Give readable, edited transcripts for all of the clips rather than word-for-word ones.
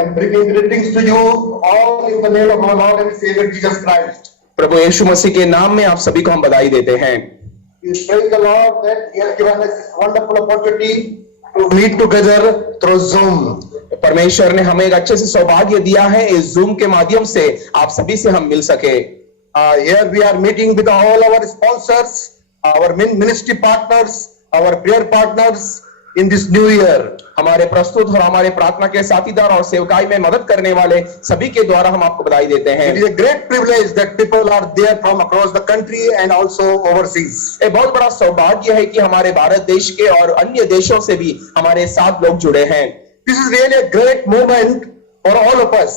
am bringing greetings to you all in the name of our Lord and Savior Jesus Christ. प्रभु यीशु मसीह के नाम में आप सभी को हम बधाई देते हैं। We praise the Lord that He has given us this wonderful opportunity to meet together through Zoom. परमेश्वर ने हमें एक अच्छे से सौभाग्य दिया है इस जूम के माध्यम से आप सभी से हम मिल सके। Here we are meeting with all our sponsors, our ministry partners, our prayer partners in this new year. हमारे प्रस्तुत और हमारे प्रार्थना के साथीदार और सेवकाई में मदद करने वाले सभी के द्वारा हम आपको बधाई देते हैं। It is a great privilege that people are there from across the country and also overseas. एक बहुत बड़ा सौभाग्य है कि हमारे भारत देश के और अन्य देशों से भी हमारे साथ लोग जुड़े हैं। This is really a great moment for all of us.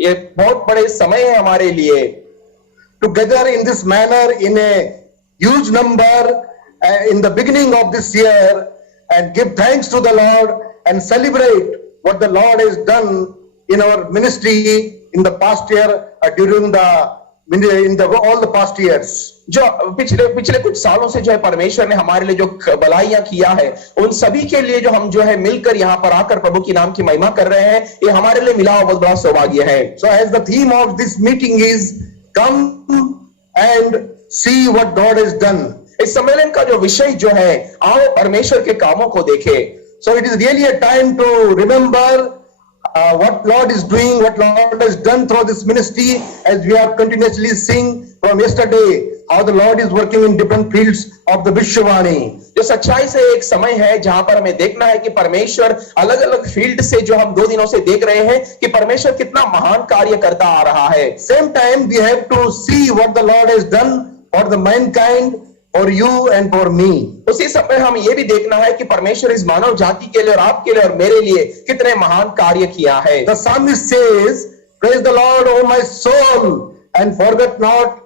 ये बहुत बड़े समय है हमारे लिए। Together in this manner in a huge number in the beginning of this year and give thanks to the Lord and celebrate what the Lord has done in our ministry in the past year during all the past years. जो पिछले कुछ सालों से जो है परमेश्वर ने हमारे लिए जो भलाइयां किया है उन सभी के लिए जो हम जो है मिलकर यहाँ पर आकर प्रभु की नाम की महिमा कर रहे हैं, ये हमारे लिए मिला हुआ बहुत बड़ा सौभाग्य है। So as the theme of this meeting is come and see what God has done. इस सम्मेलन का जो विषय जो है आओ परमेश्वर के कामों को देखें। So it is really a time to remember what Lord is doing, what Lord has done through this ministry, as we are continuously seeing from yesterday how the Lord is working in different fields of the Vishwavani. जो सच्चाई से एक समय है जहां पर हमें देखना है कि परमेश्वर अलग अलग फील्ड से जो हम 2 दिनों से देख रहे हैं कि परमेश्वर कितना महान कार्य करता आ रहा है। Same time we have to see what the Lord has done for the mankind, for you and for me. उसी समय हम ये भी देखना है कि परमेश्वर इस मानव जाति के लिए और आपके लिए और मेरे लिए कितने महान कार्य किया है। The psalmist says, praise the Lord, O my soul, and forget not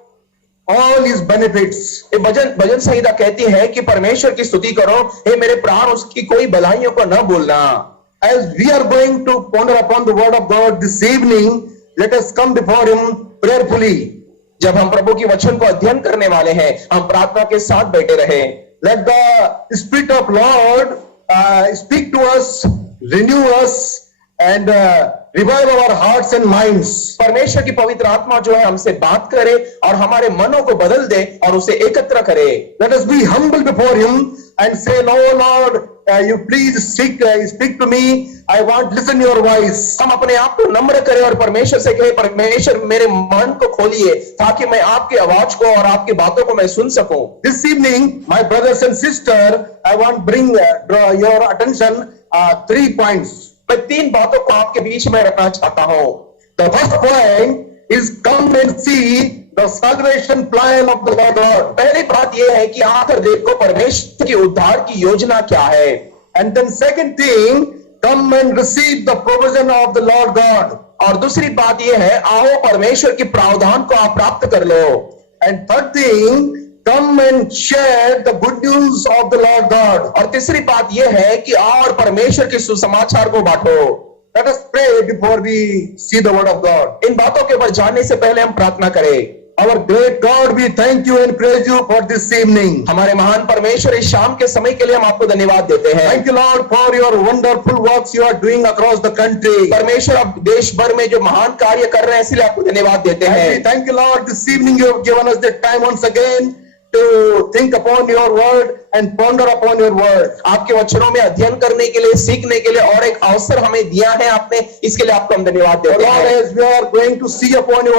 all his benefits. ये भजन संहिता कहती है कि परमेश्वर की स्तुति करो, हे मेरे प्राण उसकी कोई भलाइयों को न भूलना। As we are going to ponder upon the word of God this evening, let us come before him prayerfully. जब हम प्रभु की वचन को अध्ययन करने वाले हैं, हम प्रार्थना के साथ बैठे रहे। Let the Spirit of Lord speak to us, renew us, and revive our hearts and minds. परमेश्वर की पवित्र आत्मा जो है हमसे बात करे और हमारे मनों को बदल दे और उसे एकत्र करे। Let us be humble before him and say, "Oh Lord, you please speak to me. I want to listen your voice." हम अपने आप को नम्र करें और परमेश्वर से कहें, परमेश्वर मेरे मन को खोलिए ताकि मैं आपकी आवाज को और आपकी बातों को मैं सुन सकूं। This evening, my brothers and sisters, I want to draw your attention 3 points. मैं 3 बातों को आपके बीच में रखना चाहता हूं। The first point is come and see the salvation plan of the Lord God. पहली बात यह है कि आकर देखो परमेश्वर की उद्धार की योजना क्या है। And then second thing, come and receive the provision of the Lord God. और दूसरी बात यह है आओ परमेश्वर की प्रावधान को आप प्राप्त कर लो। And third thing, come and share the good news of the Lord God. और तीसरी बात यह है कि आओ और परमेश्वर के सुसमाचार को बांटो। Let us pray before we see the word of God. इन बातों के ऊपर जानने से पहले हम प्रार्थना करें। Our great God, we thank you and praise you for this evening. हमारे महान परमेश्वर इस शाम के समय के लिए हम आपको धन्यवाद देते हैं। Thank you Lord for your wonderful works you are doing across the country. परमेश्वर आप देश भर में जो महान कार्य कर रहे हैं इसलिए आपको धन्यवाद देते हैं। Thank you Lord, this evening you have given us the time once again to think upon your word and ponder upon your word. आपके वचनों में अध्ययन करने के लिए, सीखने के लिए और एक अवसर हमें दिया है आपने, इसके लिए आपको हम धन्यवाद देते हैं। Lord, as we are going to see upon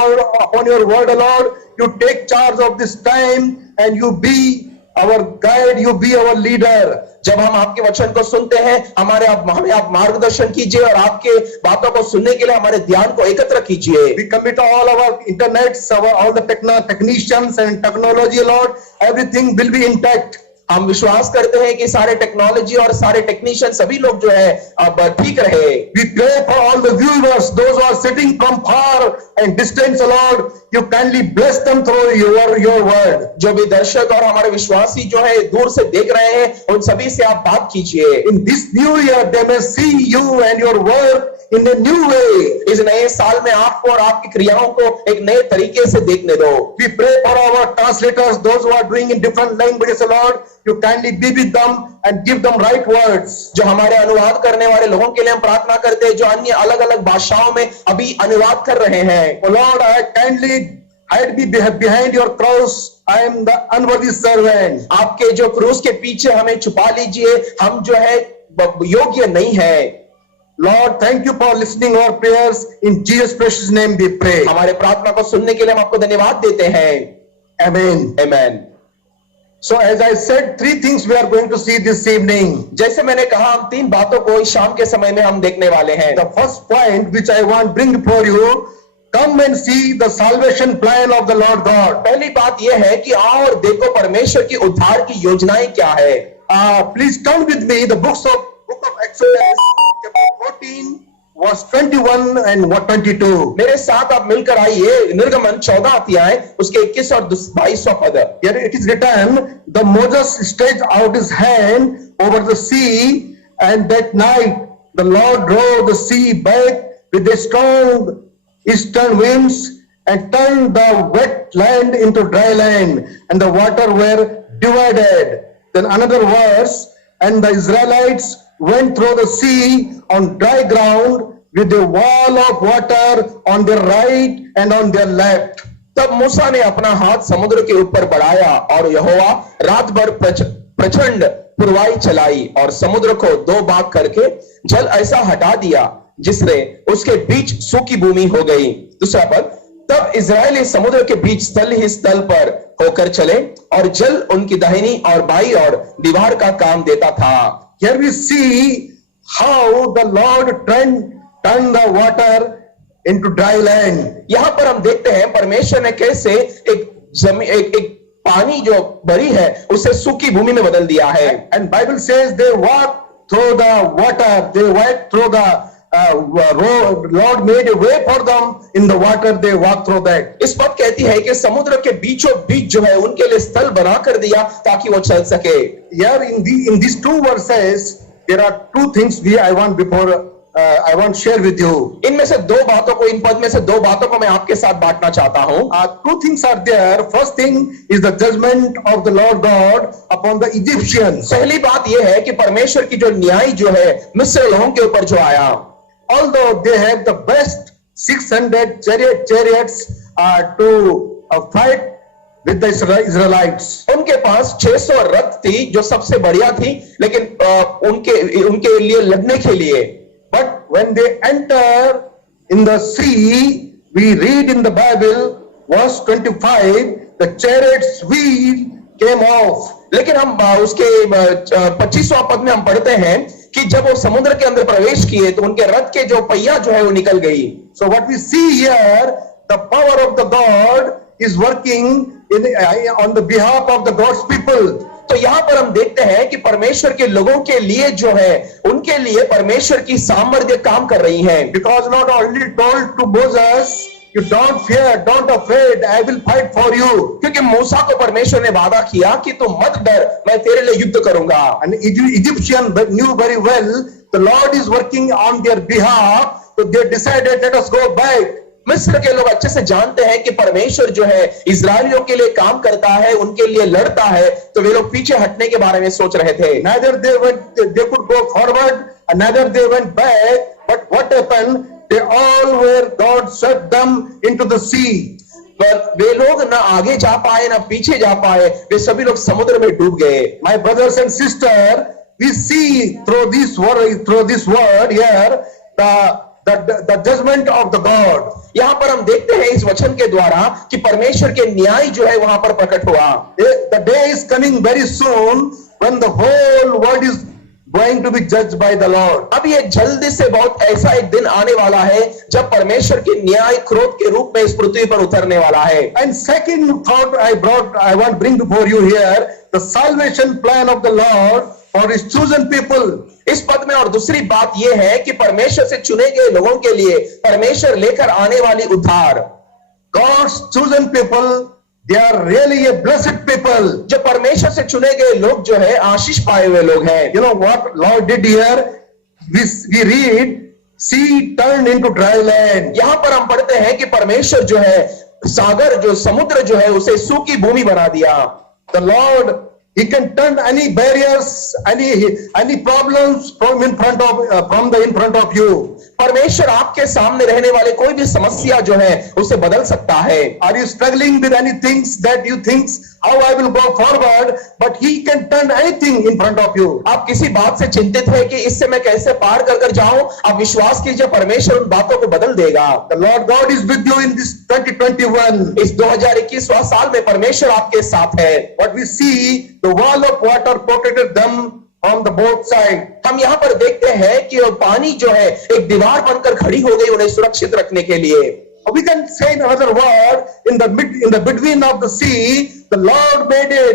your word, Lord, you take charge of this time and you be our guide, you be our leader. जब हम आपके वचन को सुनते हैं हमें आप मार्गदर्शन कीजिए और आपके बातों को सुनने के लिए हमारे ध्यान को एकत्र कीजिए। We commit all our internets, all the technicians and technology, Lord, everything will be intact. हम विश्वास करते हैं कि सारे टेक्नोलॉजी और सारे टेक्नीशियन सभी लोग जो है अब ठीक रहे। We pray for all the viewers, those who are sitting from far and distance, Lord, you kindly bless them through your word. जो भी दर्शक और हमारे विश्वासी जो है दूर से देख रहे हैं उन सभी से आप बात कीजिए। In this new year, they may see you and your work in a new way. इस नए साल में आपको और आपकी क्रियाओं को एक नए तरीके से देखने दो। We pray for our translators, those who are doing in different languages, Lord. You kindly be with them and give them right words. जो हमारे अनुवाद करने वाले लोगों के लिए हम प्रार्थना करते हैं, जो अन्य अलग अलग भाषाओं में अभी अनुवाद कर रहे हैं। Oh Lord, I kindly hide me behind your cross. I am the unworthy servant. आपके जो क्रूस के पीछे हमें छुपा लीजिए, हम जो है योग्य नहीं है। Lord, thank you for listening our prayers. In Jesus' precious name we pray. हमारे प्रार्थना को सुनने के लिए हम आपको धन्यवाद देते हैं। Amen. Amen. So as I said, three things we are going to see this evening. जैसे मैंने कहा, हम तीन बातों को इस शाम के समय में हम देखने वाले हैं। The first point which I want to bring before you, come and see the salvation plan of the Lord God. पहली बात यह है कि आओ और देखो परमेश्वर की उद्धार की योजनाएं क्या है। Please turn with me the book of Exodus, chapter 14, verse 21 and 22. मेरे साथ आप मिलकर आइए, निर्गमन 14 अध्याय उसके 21 और 22वां पद। Here it is written, the Moses stretched out his hand over the sea, and that night the Lord drove the sea back with a strong eastern winds and turned the wet land into dry land, and the water were divided. Then another verse, and the Israelites went through the sea on dry ground with a wall of water on their right and on their left. तब मूसा ने अपना हाथ समुद्र के ऊपर बढ़ाया और यहोवा रात भर प्रचंड पुरवाई चलाई और समुद्र को दो भाग करके जल ऐसा हटा दिया जिससे उसके बीच सूखी भूमि हो गई। दूसरा पद, तब इजरायली समुद्र के बीच स्थल ही स्थल पर होकर चले और जल उनकी दाहिनी और बाई और दीवार का काम देता था। Here we see how the Lord turned the water into dry land. यहां पर हम देखते हैं परमेश्वर ने कैसे एक पानी जो भरी है उसे सूखी भूमि में बदल दिया है। And Bible says they walked through the water, they walked through the road. Lord made a way for them in the water, they walked through that. इस बात कहती है कि समुद्र के बीचों बीच जो है उनके लिए स्थल बना कर दिया ताकि वो चल सके। Here in these two verses there are two things I want to share with you. इनमें से दो बातों को, इन पद में से दो बातों को मैं आपके साथ बांटना चाहता हूं। Two things are there. First thing is the judgment of the Lord God upon the Egyptians. पहली बात यह है कि परमेश्वर की जो न्याय जो है मिस्र लोगों के ऊपर जो आया। Although they have the best 600 chariots to fight with the Israelites. उनके पास 600 रथ थी जो सबसे बढ़िया थी, लेकिन उनके लिए लड़ने के लिए। But when they enter in the sea, we read in the Bible, verse 25, the chariot's wheel came off. लेकिन हम उसके 25वां पद में हम पढ़ते हैं कि जब वो समुद्र के अंदर प्रवेश किए तो उनके रथ के जो पहिया जो है वो निकल गई। So what we see here, the power of the God is working on the behalf of the God's people. तो यहाँ पर हम देखते हैं कि परमेश्वर के लोगों के लिए जो है उनके लिए परमेश्वर की सामर्थ्य काम कर रही है। Because not only told to Moses, you don't fear, don't afraid, I will fight for you. क्योंकि मूसा को परमेश्वर ने वादा किया कि तुम मत डर, मैं तेरे लिए युद्ध करूंगा। And Egyptian knew very well the Lord is working on their behalf, so they decided, let us go back. मिस्र के लोग अच्छे से जानते हैं कि परमेश्वर जो है इजरायलियों के लिए काम करता है, उनके लिए लड़ता है, तो वे लोग पीछे हटने के बारे में सोच रहे थे। Neither they could go forward, and neither they went back. But what happened? They all were, God swept them into the sea. पर वे लोग ना आगे जा पाए ना पीछे जा पाए, वे सभी लोग समुद्र में डूब गए। My brothers and sisters, we see through this word here the judgment of the God. यहाँ पर हम देखते हैं इस वचन के द्वारा कि परमेश्वर के न्याय जो है वहां पर प्रकट हुआ। The day is coming very soon when the whole world is going to be judged by the Lord. अब ये जल्दी से बहुत ऐसा एक दिन आने वाला है जब परमेश्वर के न्याय क्रोध के रूप में इस पृथ्वी पर उतरने वाला है। And second thought I want to bring before you here, the salvation plan of the Lord for his chosen people. इस पद में और दूसरी बात यह है कि परमेश्वर से चुने गए लोगों के लिए परमेश्वर लेकर आने वाली उद्धार। God's chosen people, they are really a blessed people. जो परमेश्वर से चुने गए लोग जो है आशीष पाए हुए लोग हैं। You know what Lord did here? We read sea turned into dry land. यहाँ पर हम पढ़ते हैं कि परमेश्वर जो है सागर जो समुद्र जो है उसे सूखी भूमि बना दिया। The Lord, He can turn any barriers, any problems from in front of you. परमेश्वर आपके सामने रहने वाले कोई भी समस्या जो है उसे बदल सकता है। Are you struggling with any things that you think how I will go forward, but He can turn anything in front of you. आप किसी बात से चिंतित है कि इससे मैं कैसे पार कर जाऊं, आप विश्वास कीजिए परमेश्वर उन बातों को बदल देगा। The Lord God is with you in this 2021. इस 2021वां साल में परमेश्वर आपके साथ है। What we see, the wall of water protected them on the both side. हम यहाँ पर देखते हैं कि वो पानी जो है एक दीवार बनकर खड़ी हो गई उन्हें सुरक्षित रखने के लिए। We can say in another word, in the between of the sea, the Lord made a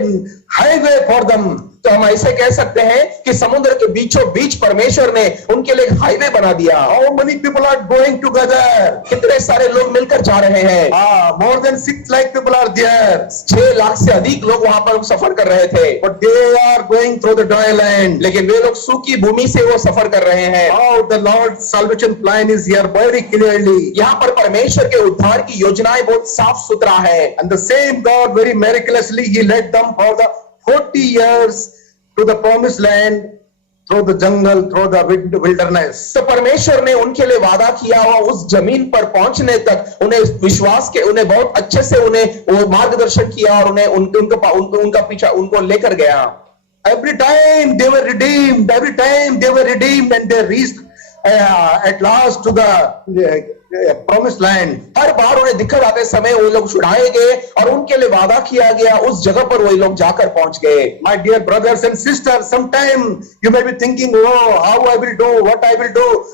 highway for them. तो हम ऐसे कह सकते हैं कि समुद्र के बीचों बीच परमेश्वर ने उनके लिए एक हाईवे बना दिया। How many people are going together? कितने सारे लोग मिलकर जा रहे हैं। More than 6 lakh people are there. 6 lakh से अधिक लोग वहां पर सफर कर रहे थे। But they are going through the dry land. लेकिन वे लोग सूखी भूमि से वो सफर कर रहे हैं। How the Lord's salvation plan is here very clearly. यहाँ पर परमेश्वर के उद्धार की योजनाएं बहुत साफ सुथरा है। And the same God very miraculously He led them for the 40 years to the promised land through the jungle, through the wilderness. तो परमेश्वर ने उनके लिए वादा किया हुआ उस जमीन पर पहुंचने तक उन्हें विश्वास के उन्हें बहुत अच्छे से उन्हें वो मार्गदर्शन किया और उन्हें उनका पीछा उनको लेकर गया। Every time they were redeemed, and they reached at last to the promised land. हर बार उन्हें दिक्कत आते समय वो लोग छुड़ाए गए और उनके लिए वादा किया गया उस जगह पर वही लोग जाकर पहुंच गए। My dear brothers and sisters, sometime you may be thinking, oh, how I will do, what I will do,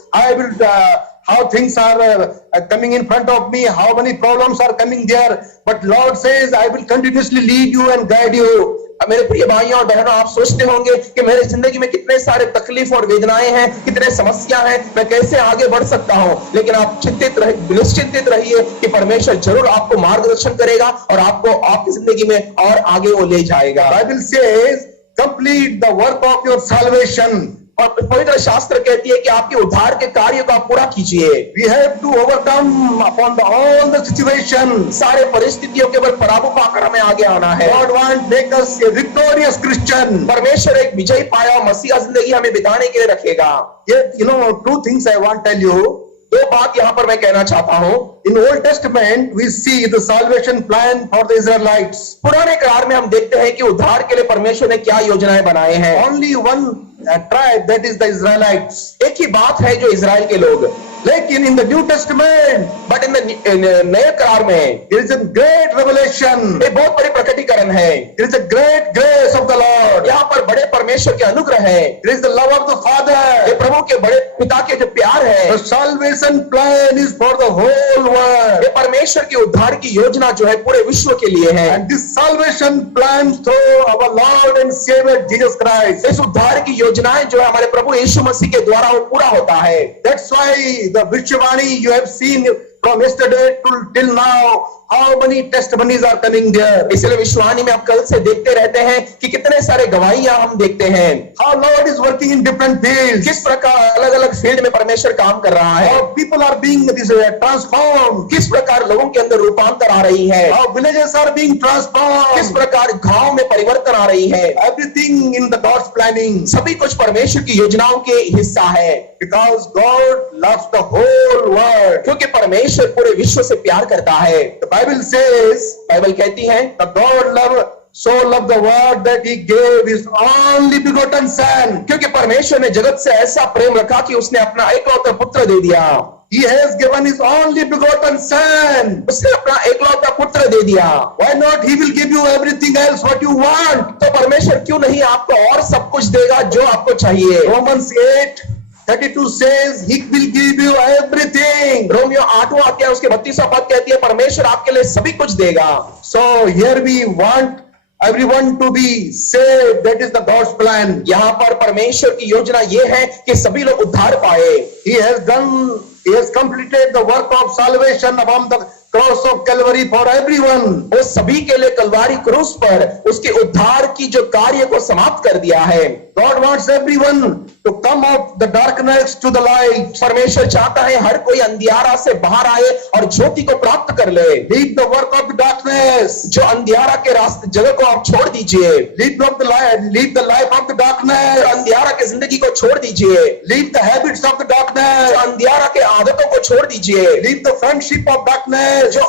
how things are coming in front of me, how many problems are coming there. But Lord says, I will continuously lead you and guide you. मेरे प्रिय भाइयों और बहनों, आप सोचते होंगे कि मेरे जिंदगी में कितने सारे तकलीफ और वेदनाएं हैं, कितने समस्या हैं, मैं कैसे आगे बढ़ सकता हूं। लेकिन आप निश्चिंतित रहिए कि परमेश्वर जरूर आपको मार्गदर्शन करेगा और आपको आपकी जिंदगी में और आगे वो ले जाएगा। Bible says, complete the work of your salvation. और पवित्र शास्त्र कहती है कि आपके उद्धार के कार्य को आप पूरा कीजिए। We have to overcome upon all the situation. सारे परिस्थितियों के ऊपर पराभव पाकर हमें आगे आना है। God wants make us a victorious Christian. परमेश्वर एक विजयी पाया मसीहा जिंदगी हमें बिताने के लिए रखेगा। Yet, 2 things I want to tell you. 2 बात यहाँ पर मैं कहना चाहता हूँ। In Old Testament, we see the salvation plan for the Israelites. पुराने करार में हम देखते हैं कि उद्धार के लिए परमेश्वर ने क्या योजनाएं बनाए हैं। Only one tribe, that is the Israelites. एक ही बात है जो इजराइल के लोग। लेकिन in the New Testament, but in नए करार में there is a great revelation. एक बहुत बड़ी प्रकटीकरण है। There is a great grace of the Lord. यहाँ पर बड़े परमेश्वर के अनुग्रह है। There is the love of the Father. ये प्रभु के बड़े पिता के जो प्यार है। The salvation plan is for the whole world. ये परमेश्वर की उद्धार की योजना जो है पूरे विश्व के लिए है। And this salvation plan through our Lord and Savior Jesus Christ. इस उद्धार की योजनाएं जो है हमारे प्रभु यीशु मसीह के द्वारा वो पूरा होता है। That's why the Vishwavani you have seen from yesterday till now, how many testimonies are coming there. इसलिए विश्वानी में आप कल से देखते रहते हैं कि कितने सारे गवाहियां हम देखते हैं। How Lord is working in different fields. किस प्रकार अलग अलग फील्ड में परमेश्वर काम कर रहा है। How people are being transformed. किस प्रकार लोगों के अंदर रूपांतर आ रही है। How villages are being transformed. किस प्रकार गांव में परिवर्तन आ रही है। Everything in the God's planning. सभी कुछ परमेश्वर की योजनाओं के हिस्सा है। Because God loves the whole world. क्योंकि परमेश्वर पूरे विश्व से प्यार करता है। The Bible says, बाइबल कहती है, the God so loved the world that He gave His only begotten Son. क्योंकि परमेश्वर ने जगत से ऐसा प्रेम रखा कि उसने अपना एकलौता पुत्र दे दिया। He has given His only begotten Son. उसने अपना एकलौता पुत्र दे दिया। Why not? He will give you everything else what you want. तो परमेश्वर क्यों नहीं आपको और सब कुछ देगा जो आपको चाहिए। Romans 8:32 says He will give you everything. Romeo 8वां अध्याय उसके 32वां पद कहती है परमेश्वर आपके लिए सभी कुछ देगा। So here we want everyone to be saved. That is the God's plan. यहाँ पर परमेश्वर की योजना ये है कि सभी लोग उद्धार पाए। He has completed the work of salvation upon the cross of Calvary for everyone. वो सभी के लिए कलवारी क्रूस पर उसके उद्धार की जो कार्य को समाप्त कर दिया है। God wants everyone to come out the darkness to the light. परमेश्वर चाहता है हर कोई अंधियारा से बाहर आए और ज्योति को प्राप्त कर ले। Leave the work of the darkness. जो अंधियारा के रास्ते जगह को आप छोड़ दीजिए। Leave the life of the darkness. अंधियारा की जिंदगी को छोड़ दीजिए। Leave the habits of the darkness. जो अंधियारा के आदतों को छोड़ दीजिए। Leave the friendship of darkness. जो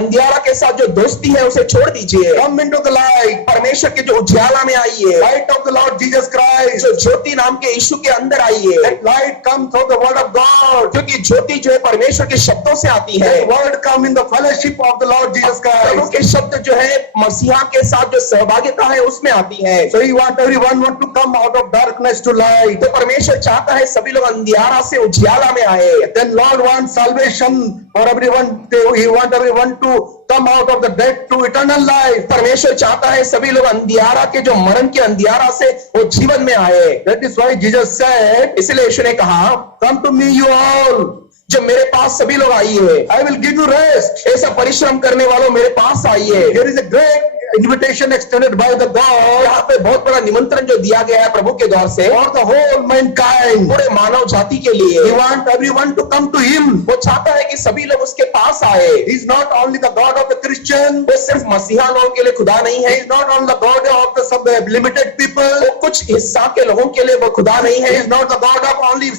अंधियारा के साथ जो दोस्ती है उसे छोड़ दीजिए। Come into the light. परमेश्वर के जो उजाला में आइए। Light of the Lord Jesus Christ. जो ज्योति नाम के यीशु के अंदर आइए। That light come through the word of God. क्योंकि ज्योति जो है परमेश्वर के शब्दों से आती है। That word come in the fellowship of the Lord Jesus Prabhu Christ. के शब्द जो है मसीहा के साथ जो सहभागिता है उसमें आती है। So everyone want to come out of darkness to light. तो परमेश्वर चाहता है सभी लोग अंधियारा से उजियाला में आए। Then Lord wants salvation for everyone. He want everyone to come out of the death to eternal life. परमेश्वर चाहता है सभी लोग अंधियारा के जो मरण के अंधियारा से वो जीवन में आए। That is why Jesus said, इसलिए यीशु ने कहा, come to me you all. जब मेरे पास सभी लोग आइए, I will give you rest. ऐसा परिश्रम करने वालों मेरे पास आइए। There is a great invitation extended by the God यहाँ पे बहुत बड़ा निमंत्रण जो दिया गया है प्रभु के द्वार से for the whole mankind. पूरे मानव जाति के लिए। He wants everyone to come to Him. वो चाहता है कि सभी लोग उसके पास आए। He is not only the God of the Christian. वो सिर्फ मसीहा लोगों के लिए खुदा नहीं He है। is not only the God of the some limited people. वो कुछ हिस्सा के लोगों के लिए वो खुदा नहीं He है। is not the God of only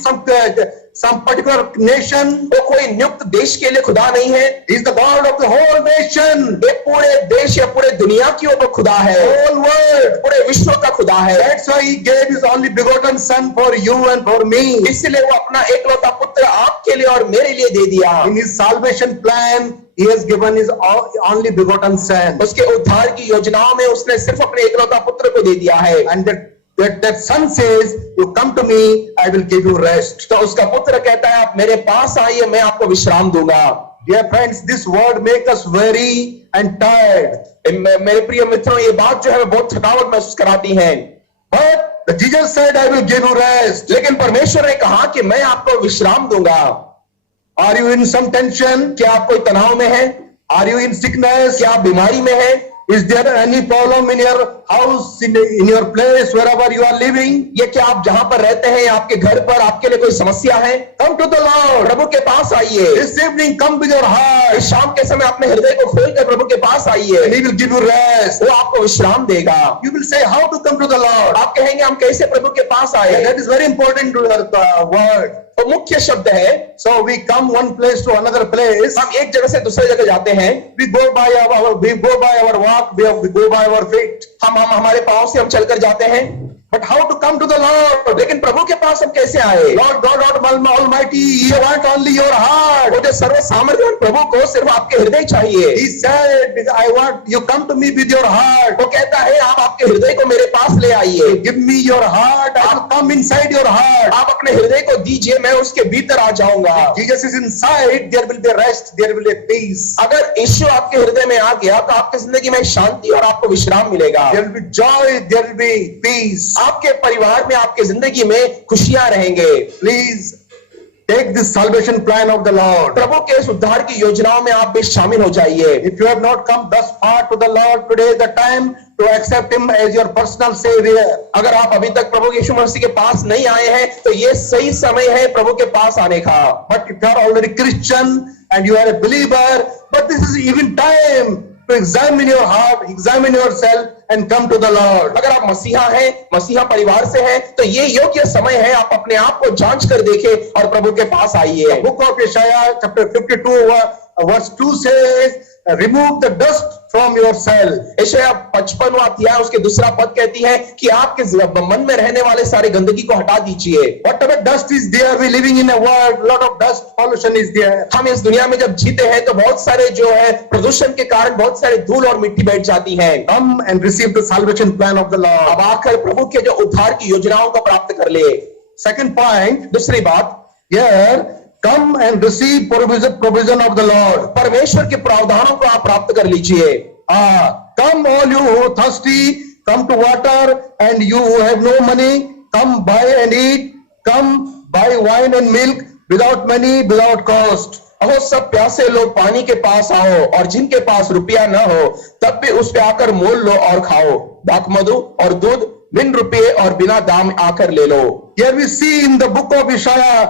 some particular nation. वो कोई नियुक्त देश के लिए खुदा नहीं है। He is the God of the whole nation, ये पूरे देश या पूरे दुनिया की वो खुदा है। whole world. पूरे विश्व का खुदा है। That's why He gave His only begotten Son for you and for me. इसलिए वो अपना एकलौता पुत्र आपके लिए और मेरे लिए दे दिया। In His salvation plan, He has given His only begotten Son. उसके उद्धार की योजनाओं में उसने सिर्फ अपने एकलौता पुत्र को दे दिया है। And that Son says, you come to me, I will give you rest. तो उसका पुत्र कहता है आप मेरे पास आइए, मैं आपको विश्राम दूंगा। Dear friends, this word makes us weary and tired. मेरे प्रिय मित्रों, ये बात जो है बहुत थकावट महसूस कराती है। But Jesus said, I will give you rest. लेकिन परमेश्वर ने कहा कि मैं आपको विश्राम दूंगा। Are you in some tension? क्या आप कोई तनाव में हैं? Are you in sickness? क्या आप बीमारी में हैं? Is there any problem in your house, in your place, wherever you are living? ये क्या आप जहां पर रहते हैं आपके घर पर आपके लिए कोई समस्या है? Come to the Lord. प्रभु के पास आइए। This evening, come with your heart. इस शाम के समय अपने हृदय को खोलकर प्रभु के पास आइए। And He will give you rest. वो आपको विश्राम देगा। You will say, how to come to the Lord? आप कहेंगे हम कैसे प्रभु के पास आए? That is very important word. तो मुख्य शब्द है। So we come one place to another place. हम एक जगह से दूसरे जगह जाते हैं। We go by our walk. We go by our feet. हम हमारे पांव से हम चलकर जाते हैं। But how to come to the Lord? लेकिन प्रभु के पास हम कैसे आए? Lord God Almighty, He wants only your heart. वो जो सर्व सामर्थ्यवान प्रभु को सिर्फ आपके हृदय चाहिए। He said, I want you come to me with your heart. वो कहता है आप आपके हृदय को मेरे पास ले आइए। Give me your heart. I will come inside your heart. आप अपने हृदय को दीजिए, मैं उसके भीतर आ जाऊंगा। Jesus is inside. There will be rest. There will be peace. अगर यीशु आपके हृदय में आ गया तो आपकी जिंदगी में शांति और आपको विश्राम मिलेगा। There will be joy. There will be peace. आपके परिवार में आपकी जिंदगी में खुशियां रहेंगे। Please take this salvation plan of the Lord. प्रभु के इस उद्धार की योजनाओं में आप भी शामिल हो जाइए। If you have not come thus far to the Lord, today is the time to accept Him as your personal Savior. अगर आप अभी तक प्रभु यीशु मसीह के पास नहीं आए हैं तो ये सही समय है प्रभु के पास आने का। But if you are already Christian and you are a believer, but this is even time to examine your heart, examine yourself and come to the Lord. अगर आप मसीहा हैं, मसीहा परिवार से हैं, तो ये योग्य समय है आप अपने आप को जांच कर देखें और प्रभु के पास आइए। Book of Isaiah chapter 52 verse 2 says, remove the dust from yourself. यशायाह 55वां अध्याय उसके दूसरा पद कहती है कि आपके मन में रहने वाले सारे गंदगी को हटा दीजिए। Whatever dust is there, we living in a world, lot of dust pollution is there. हम इस दुनिया में जब जीते हैं तो बहुत सारे जो है प्रदूषण के कारण बहुत सारे धूल और मिट्टी बैठ जाती है। Come and receive the salvation plan of the Lord. अब आकर प्रभु के जो उद्धार की योजनाओं को प्राप्त कर ले। Second point, दूसरी बात, here come and receive provision of the Lord. परमेश्वर के प्रावधानों को आप प्राप्त कर लीजिए। Come all you who are thirsty, come to water, and you who have no money, come buy and eat. Come buy wine and milk without money, without cost. अहो सब प्यासे लोग पानी के पास आओ और जिनके पास रुपया न हो तब भी उस पे आकर मोल लो और खाओ। दाख मधु और दूध बिन रुपये और बिना दाम आकर ले लो। Here we see in the book of Isaiah,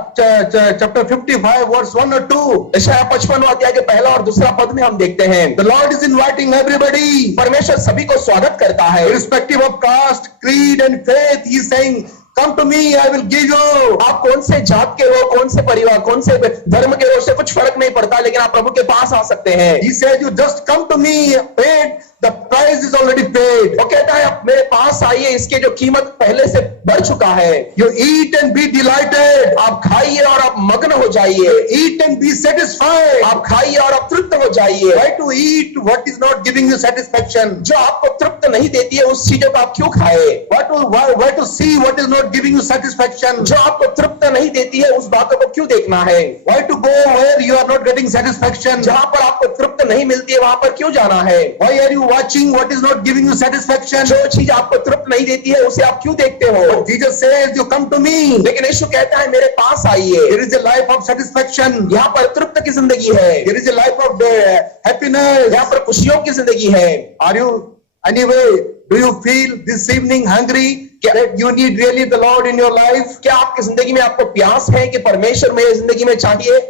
chapter 55, verse 1 or 2, यशायाह 55 अध्याय के पहला और दूसरा पद में हम देखते हैं the Lord is inviting everybody, परमेश्वर सभी को स्वागत करता है, irrespective of caste, creed, and faith. He is saying, "Come to me, I will give you." आप कौन से जात के हो, कौन से परिवार, कौन से धर्म के हो, उससे कुछ फर्क नहीं पड़ता, लेकिन आप प्रभु के पास आ सकते हैं। He said, "You just come to me, paid. The price is already paid." वो कहता है आप मेरे पास आइए, इसकी जो कीमत पहले से बढ़ चुका है। You eat and be delighted. आप खाइए और आप मग्न हो जाइए, Eat and be satisfied. आप खाइए और आप तृप्त हो जाइए। Why to eat what is not giving you satisfaction? जो आपको तृप्त नहीं देती है उस चीजों को आप क्यों खाए? Why to see what is not giving you satisfaction? जो आपको तृप्त नहीं देती है उस बातों को क्यों देखना है? Why to go where you are not getting satisfaction? जहां पर आपको तृप्त नहीं मिलती है वहां पर क्यों जाना है? Why are you watching what is not giving you satisfaction? जो चीज आपको तृप्त नहीं देती है उसे आप क्यों देखते हो? Jesus says, "You come to me." लेकिन यीशु कहता है मेरे पास आइए। There is a life of satisfaction. यहाँ पर तृप्त की जिंदगी है, There is a life of happiness. यहाँ पर खुशियों की जिंदगी है। Are you anyway? Do you feel this evening hungry? That you need really the Lord in your life? क्या आपकी जिंदगी में आपको प्यास है कि परमेश्वर मेरी जिंदगी में चाहिए?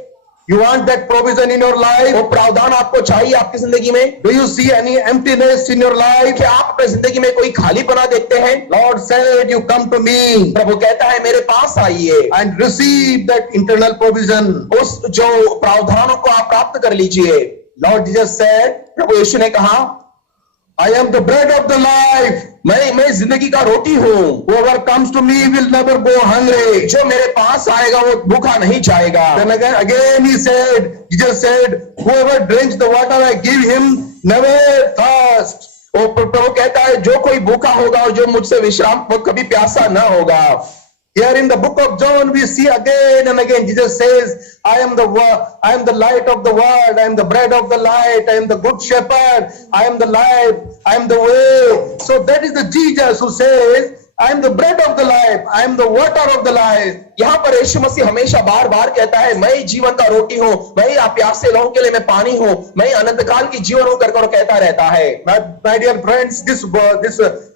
You want that provision in your life? वो प्रावधान आपको चाहिए आपकी जिंदगी में? Do you see any emptiness in your life? क्या आप अपनी जिंदगी में कोई खालीपना देखते हैं? Lord said, "You come to me प्रभु कहता है मेरे पास आइए and receive that internal provision." उस जो प्रावधानों को आप प्राप्त कर लीजिए। Lord Jesus said, प्रभु यीशु ने कहा "I am the bread of the life. मैं जिंदगी का रोटी हूँ, Whoever comes to me will never go hungry." जो मेरे पास आएगा वो भूखा नहीं जाएगा। Then again he said, Jesus said, "Whoever drinks the water I give him never thirst." वो प्रभु कहता है जो कोई भूखा होगा और जो मुझसे विश्राम वो कभी प्यासा न होगा। Here in the book of John, we see again and again, Jesus says, I am the light of the world. I am the bread of the light. I am the good shepherd. I am the life. I am the way. So that is the Jesus who says, I am the bread of the life. I am the water of the life. यहाँ पर यीशु मसीह हमेशा बार बार कहता है मैं ही जीवन का रोटी हूँ, मैं ही प्यासे लोगों के लिए मैं पानी हूँ, मैं ही अनंत काल की जीवन हूँ कर कहता रहता है। My dear friends, this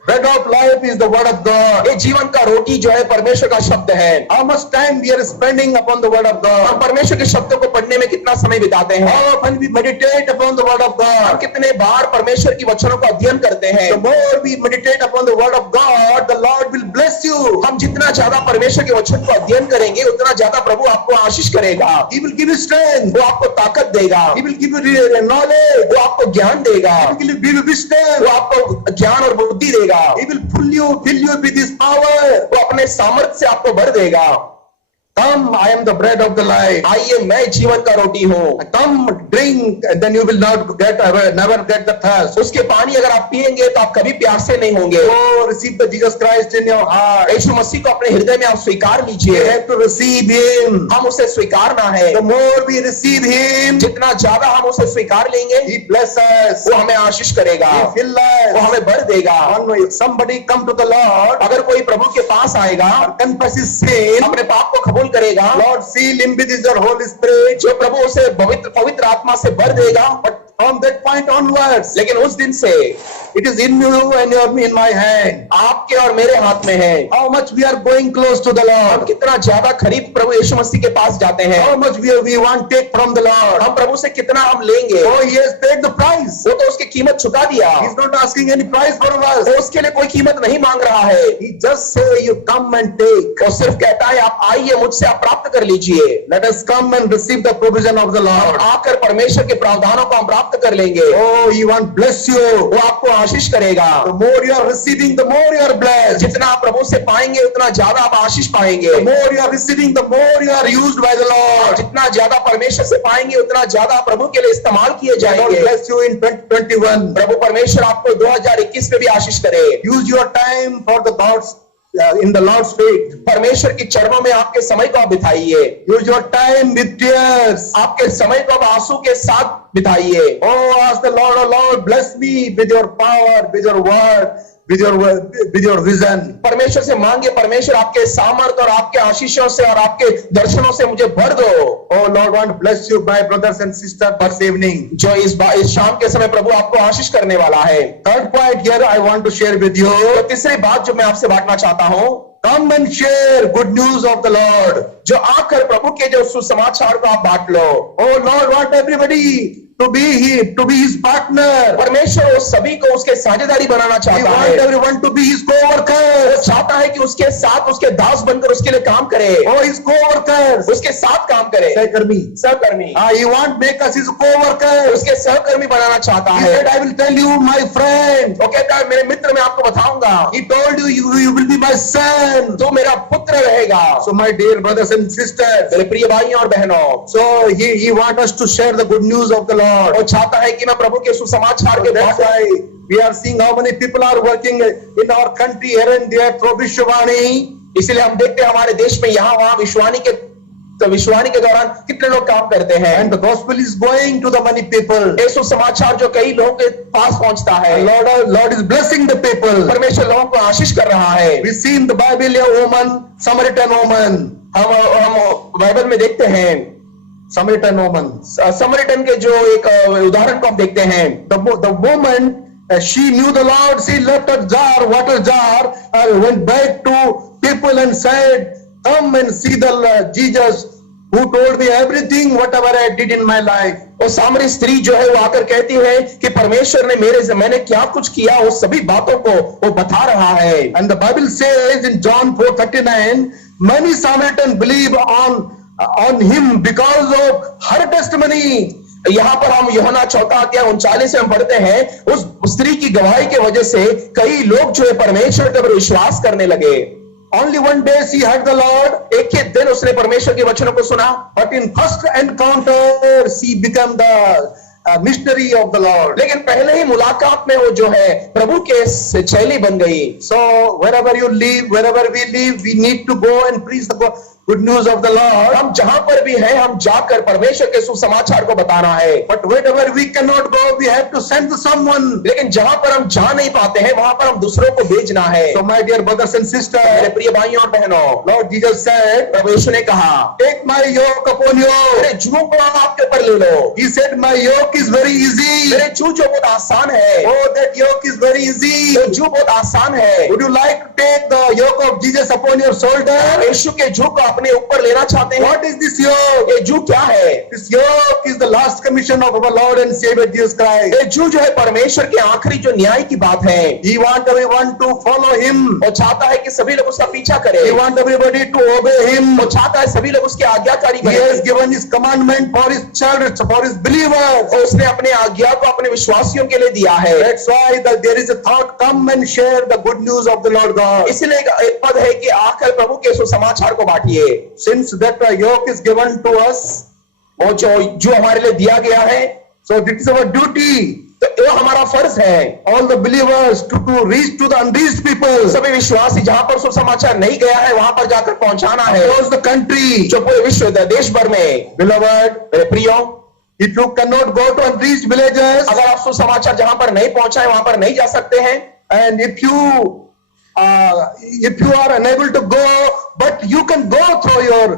bread of life is the word of God. ये जीवन का रोटी जो है परमेश्वर का शब्द है। How much time we are spending upon the word of God? हम परमेश्वर के शब्दों को पढ़ने में कितना समय बिताते हैं? How often we meditate upon the word of हम God? कितने बार परमेश्वर की वचनों का अध्ययन करते हैं? The more we meditate upon the word of God, the Lord will bless you. हम जितना ज्यादा परमेश्वर के वचन को अध्ययन करेंगे उतना ज्यादा प्रभु आपको आशीष करेगा। He will give you strength. वो आपको ताकत देगा, He will give you knowledge. वो आपको ज्ञान देगा, He will give you wisdom. वो आपको ज्ञान और बुद्धि देगा, He will fill you with His power. वो अपने सामर्थ्य से आपको भर देगा। Come, I am the bread of the life. आइए मैं जीवन का रोटी हूँ। Come, drink, and then you will never get the thirst. उसके पानी अगर आप पिएंगे तो आप कभी प्यासे नहीं होंगे। Oh, receive the Jesus Christ in your heart. यीशु मसीह को अपने हृदय में आप स्वीकार You लीजिए। have to receive Him. हम उसे स्वीकारना है। The more we receive Him, जितना ज्यादा हम उसे स्वीकार लेंगे He bless us. वो हमें आशीष करेगा, He fill वो us. हमें भर देगा। If somebody come to the Lord, अगर कोई प्रभु के पास आएगा, confess his sin, अपने पाप को कबूल करेगा, Lord seal him with His Holy Spirit. जो प्रभु उसे पवित्र आत्मा से भर देगा। But from that point onwards, लेकिन उस दिन से it is in you and in my hand. आपके और मेरे हाथ में है। How much we are going close to the हम Lord. कितना ज्यादा करीब प्रभु यीशु मसीह के पास जाते हैं। How much we want take from the Lord. हम प्रभु से कितना हम लेंगे। Oh, He has paid the price. वो तो उसकी कीमत चुका दिया। He's not asking any price from us. वो उसके लिए कोई कीमत नहीं मांग रहा है। He just say, you come and take. वो सिर्फ कहता है आप आइए मुझसे आप प्राप्त कर लीजिए। Let us come and receive the provision of the Lord. आकर परमेश्वर के प्रावधानों को हम प्राप्त कर लेंगे। Oh, He want bless you. वो आपको आशीष करेगा। The more you are receiving, the more you are blessed. जितना आप प्रभु से पाएंगे उतना ज्यादा आप आशीष पाएंगे। The more you are receiving, the more you are used by the Lord. जितना ज्यादा परमेश्वर से पाएंगे उतना ज्यादा प्रभु के लिए इस्तेमाल किए God जाएंगे। bless you in 2021. प्रभु परमेश्वर आपको 2021 में भी आशीष करे। Use your time for the God's in the Lord's feet. परमेश्वर के चरणों में आपके समय को आप बिताइए। Use your time with tears. आपके समय को आप आंसू के साथ बिताइए। Oh, ask the Lord, oh Lord, bless me with your power, with your word. with your vision. परमेश्वर से मांगिए, परमेश्वर आपके सामर्थ और आपके आशीषों से और आपके दर्शनों से मुझे भर दो। Oh Lord, want to bless you, my brothers and sisters, this evening. जो इस शाम के समय प्रभु आपको आशीष करने वाला है। Third point here I want to share with you. तो तीसरी बात जो मैं आपसे बांटना चाहता हूं, Come and share good news of the Lord. जो आकर प्रभु के जो सुसमाचार को आप बांट लो। Oh Lord, want everybody to be his partner. परमेश्वर उस सभी को उसके साझेदारी बनाना He चाहता want है। everyone to be his वो co-workers. चाहता है कि उसके साथ उसके दास बनकर उसके लिए काम करे, Oh, his co-workers. उसके साथ काम करे, सहकर्मी. सहकर्मी। He want make us his co-workers. उसके सहकर्मी बनाना चाहता He है। said, I will tell you, my friend. वो कहता है मेरे मित्र, मैं आपको बताऊंगा, He told you, you will be my son. तो मेरा पुत्र रहेगा। So my dear brothers and sisters, मेरे प्रिय भाइयों और बहनों, so he want us to share the good news of the Lord. वो चाहता है कि मैं प्रभु के सुसमाचार के That's why we are seeing how many people are working in our country here and there through Vishwani. इसलिए हम देखते हैं हमारे देश में यहाँ वहाँ विश्वानी के दौरान कितने लोग काम करते हैं। And the gospel is going to the many people. ये सुसमाचार जो कई लोगों के पास पहुंचता है, Lord is blessing the people. परमेश्वर लोगों को आशीष कर रहा है। We see in the Bible a woman, Samaritan woman. हम बाइबल में देखते हैं Samaritan woman. समरिटन के जो एक उदाहरण को हम देखते हैं। The woman, she knew the Lord. She left her jar, water jar, and went back to people and said, "Come and see the Jesus who told me everything, whatever I did in my life." और सामरी स्त्री जो है वो आकर कहती है कि परमेश्वर ने मैंने क्या कुछ किया, उस सभी बातों को वो बता रहा है। And the Bible says in John 4:39, many Samaritans believe on him because of her testimony. यहाँ पर हम यूहन्ना 4:39 में हम पढ़ते हैं, उस स्त्री की गवाही की वजह से कई लोग जो है परमेश्वर के ऊपर विश्वास करने लगे। Only one day she heard the Lord. एक ही दिन उसने परमेश्वर के वचनों को सुना, But in first encounter, she became the missionary of the Lord. लेकिन पहले ही मुलाकात में वो जो है प्रभु के चेली बन गई। So wherever you live, wherever we live, we need to go and preach the good news of the Lord. हम जहां पर भी हैं, हम जाकर परमेश्वर के सुसमाचार को बताना है। But wherever we cannot go, we have to send someone. लेकिन जहां पर हम जा नहीं पाते हैं, वहां पर हम दूसरों को भेजना है। So my dear brothers and मेरे sisters, प्रिय भाइयों और बहनों, Lord Jesus said, प्रभु यीशु ने कहा, "Take my yoke upon you." मेरे जुनून को आपके ऊपर ले लो। He said, "My yoke is very easy." मेरे जू जो बहुत आसान है। Oh, that yoke is very easy. ये जू बहुत आसान है। Would you like to take the yoke of Jesus upon your shoulder? यीशु के जू को अपने ऊपर लेना चाहते हैं? What is this yoke? ये जू क्या है? This yoke is the last commission of our Lord and Savior Jesus Christ. ये जू जो है परमेश्वर के आखिरी जो न्याय की बात है। He wants everyone to follow him. वो चाहता है कि सभी लोग उसका पीछा करें। He wants everybody to obey him. वो चाहता है सभी लोग उसके आज्ञाकारी He has बने। given his commandment for his children, for his believers. और उसने अपने आज्ञा को अपने विश्वासियों के लिए दिया है। That's why there is a thought, come and share the good news of the Lord God. इसलिए एक पद है कि आकर प्रभु के सुसमाचार को बांटिए। Since that yoke is given to us, वो जो हमारे लिए दिया गया है, so it is our duty, तो ये हमारा फर्ज है। all the believers to reach to the unreached people, सभी विश्वासी जहां पर सुसमाचार नहीं गया है, वहां पर जाकर पहुंचाना है। across the country. जो पूरे विश्व देश भर में। Beloved, मेरे प्रियो, if you cannot go to unreached villages, अगर आप सुसमाचार जहां पर नहीं पहुंचाए वहां पर नहीं जा सकते हैं, and if you are unable to go, but you can go through your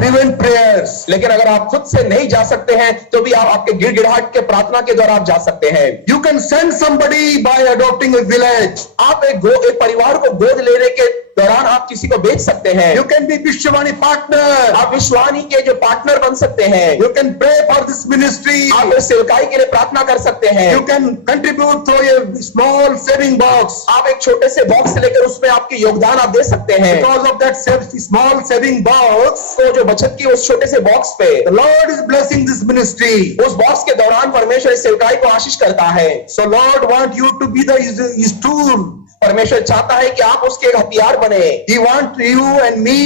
prevent prayers. लेकिन अगर आप खुद से नहीं जा सकते हैं तो भी आप आपके गिड़गिड़ाहट के प्रार्थना के द्वारा आप जा सकते हैं। You can send somebody by adopting a village. आप एक परिवार को गोद लेने के दौरान आप किसी को भेज सकते हैं। You can be Vishwani partner. आप विश्वानी के जो पार्टनर बन सकते हैं। You can pray for this ministry. आप इस सेवकाई के लिए प्रार्थना कर सकते हैं। You can contribute through a small saving box. आप एक छोटे से बॉक्स लेकर उसमें आपके योगदान आप दे सकते हैं। Because of that small saving box, तो जो बचत की उस छोटे से बॉक्स पे the Lord is blessing this ministry. उस बॉक्स के दौरान परमेश्वर इस सेवकाई को आशीष करता है। So Lord want you to be his tool. परमेश्वर चाहता है कि आप उसके एक हथियार बने। He wants you and me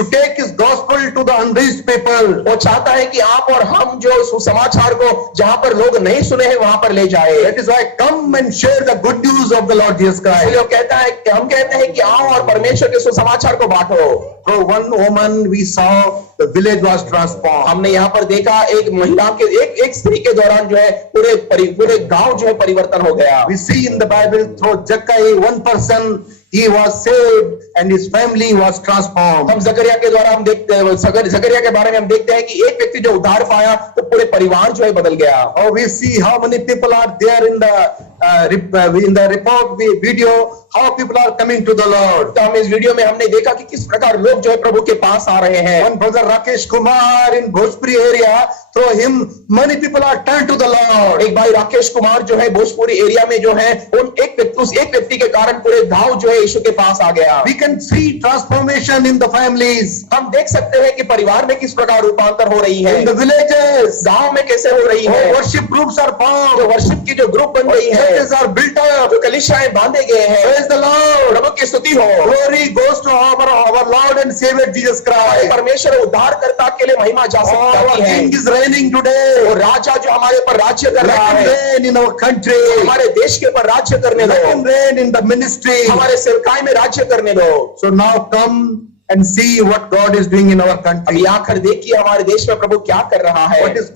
to take his gospel to the unreached people. वो चाहता है कि आप और हम जो सुसमाचार को जहां पर लोग नहीं सुने हैं वहां पर ले जाए। That is why come and share the good news of the Lord Jesus इसलिए Christ. वो कहता है कि हम कहते हैं कि आओ और परमेश्वर के सुसमाचार को बांटो। Through one woman we saw the village was transformed. हमने यहाँ पर देखा एक महिला के एक स्त्री के दौरान जो है पूरे गांव जो है परिवर्तन हो गया। We see in the Bible through Jackai, one person, he was saved and his family was transformed. हम जकरिया के द्वारा हम देखते हैं जकरिया के बारे में हम देखते हैं कि एक व्यक्ति जो उद्धार पाया तो पूरे परिवार जो है बदल गया। Oh, we see how many people are there in the report video, how people are coming to the Lord. तो हम इस वीडियो में हमने देखा कि किस प्रकार लोग जो है प्रभु के पास आ रहे हैं। One brother Rakesh Kumar in Bhojpuri area, through him many people are turned to the Lord. एक भाई राकेश कुमार जो है भोजपुरी एरिया में जो है उस एक व्यक्ति के कारण पूरे गांव जो है यीशु के पास आ गया। We can see transformation in the families, हम देख सकते हैं कि परिवार में किस प्रकार रूपांतर हो रही है, in the villages, गांव में कैसे हो रही है। worship groups are formed, जो वर्शिप की जो ग्रुप बन रही है, churches are built up. जो कलीसियाएं बांधे गए हैं। Praise the Lord. प्रभु की स्तुति हो। Glory goes to our Lord and Savior Jesus Christ. परमेश्वर उद्धारकर्ता के लिए महिमा जा Our सकती है। King is reigning today. वो राजा जो हमारे पर राज्य कर Let रहा him है, reign in our country. हमारे देश के ऊपर राज्य करने Let him दो, reign in the ministry. हमारे सेवकाई में राज्य करने दो। So now come and see what God is doing in our country. अभी आकर देखिए हमारे देश में प्रभु क्या कर रहा है। What is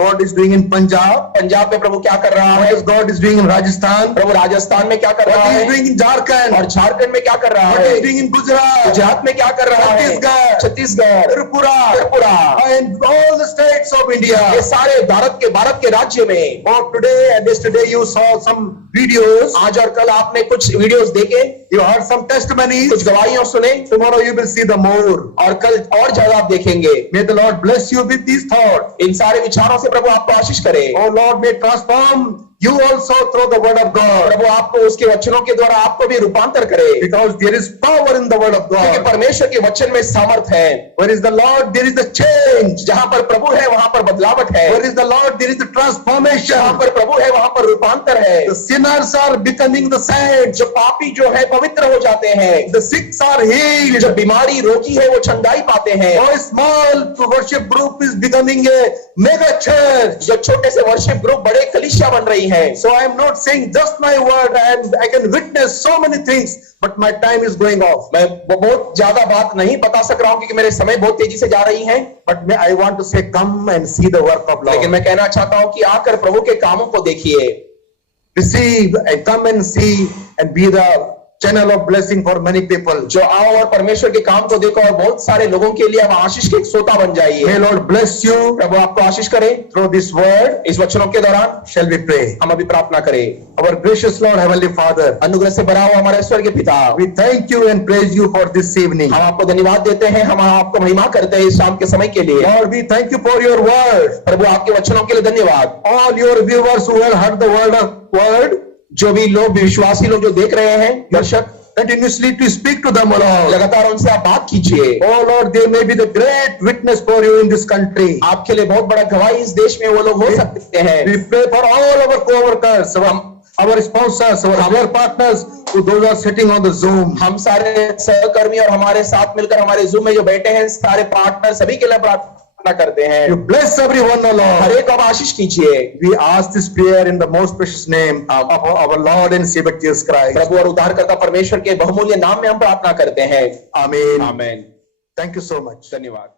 God is doing in Punjab? Punjab में प्रभु क्या कर रहा What है, is God is doing in Rajasthan? प्रभु राजस्थान में क्या कर रहा What he is है, doing in Jharkhand? और झारखंड में क्या कर रहा What he है, is doing in Gujarat? Gujarat में क्या कर रहा है, Chhattisgarh, Chhattisgarh, Tripura, Tripura, and all the states of India. ये सारे भारत के राज्य में। Oh, today and yesterday you saw some videos. आज और कल आपने कुछ वीडियोस देखे, You heard some testimonies. कुछ गवाहियां सुने, Tomorrow you will see the more. और कल और ज्यादा आप देखेंगे। May the Lord bless you with these thoughts. इन सारे विचारों से प्रभु आपको आशीष करे। Oh Lord, may transform you also through the word of God. प्रभु आपको उसके वचनों के द्वारा आपको भी रूपांतर करे, Because there is power in the word of क्योंकि God. परमेश्वर के वचन में सामर्थ है। Where is the Lord? There is the change. जहां पर प्रभु है वहां पर बदलावट है, Where is the Lord? There is the जहां transformation. पर प्रभु है वहां पर रूपांतर है। The sinners are becoming the saints. जो पापी जो है पवित्र हो जाते हैं, The sick are healed. जो बीमारी रोगी है वो चंगाई पाते हैं, Oh, a small worship group is becoming a mega church. जो छोटे से वर्शिप ग्रुप बड़े कलीसिया बन रही है। So I am not saying just my word, and I can witness so many things, but my time is going off. मैं बहुत ज्यादा बात नहीं बता सक रहा हूं क्योंकि मेरे समय बहुत तेजी से जा रही है, But I want to say, come and see the work of लेकिन Lord. मैं कहना चाहता हूं कि आकर प्रभु के कामों को देखिए, Receive and come and see and be the channel of blessing for many people. जो आओ और परमेश्वर के काम को देखो और बहुत सारे लोगों के लिए अब आशीष के एक श्रोता बन जाइए। May Lord bless you प्रभु आपको आशीष करे। through this word. इस वचनों के दौरान Shall we pray? हम अभी प्रार्थना करें। Our gracious Lord, Heavenly Father, अनुग्रह से भरा हुआ हमारे स्वर्गीय पिता, we thank you and praise you for this evening. हम आपको धन्यवाद देते हैं, हम आपको महिमा करते हैं इस शाम के समय के लिए। Lord, we thank you for your word. प्रभु आपके वचनों के लिए धन्यवाद। All your viewers who have heard the word, जो भी लोग विश्वासी लोग जो देख रहे हैं, दर्शक continuously to speak to them, Lord. लगातार उनसे आप बात कीजिए। Oh Lord, they may be the great witness for you in this country. आपके लिए बहुत बड़ा गवाही इस देश में वो लोग हो सकते हैं। We pray for all our co-workers, our sponsors, our partners, who those are sitting on the Zoom. हम सारे सहकर्मी और हमारे साथ मिलकर हमारे जूम में जो बैठे हैं सारे पार्टनर सभी के लिए प्रार्थना करते हैं। You bless everyone, O her Lord. एक को आप आशीष कीजिए। We ask this prayer in the most precious name of our Lord and Savior Jesus Christ. प्रभु और उद्धारकर्ता परमेश्वर के बहुमूल्य नाम में हम प्रार्थना करते हैं। Amen. आमीन। Thank you so much. धन्यवाद।